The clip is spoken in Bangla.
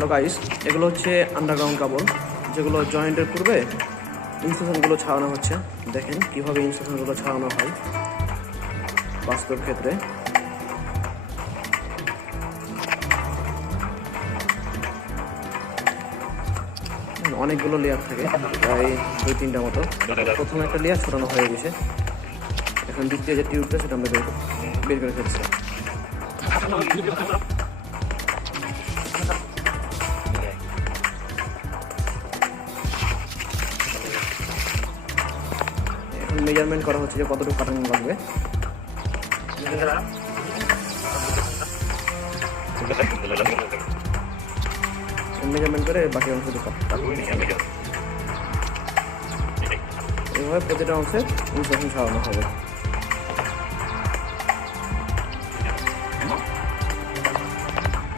হ্যালো গাইস, এগুলো হচ্ছে আন্ডারগ্রাউন্ড কেবল, যেগুলো জয়েন্টের পূর্বে ইনস্ট্রাকশনগুলো ছাড়ানো হচ্ছে। দেখেন কীভাবে ইনস্ট্রাকশনগুলো ছাড়ানো হয় বাস্তব ক্ষেত্রে। অনেকগুলো লেয়ার থাকে, প্রায় 2-3টা মতো। প্রথমে একটা লেয়ার ছড়ানো হয়ে গেছে, এখন দ্বিতীয় যে টিউবটা সেটা আমরা বের করে ফেলছি। এখন মেজারমেন্ট করা হচ্ছে যে কতটুকু কাটানো লাগবে। মেজারমেন্ট করে বাকি অংশটুকু এভাবে প্রতিটা অংশে ইনস্ট্রাকশন ছাড়ানো হবে।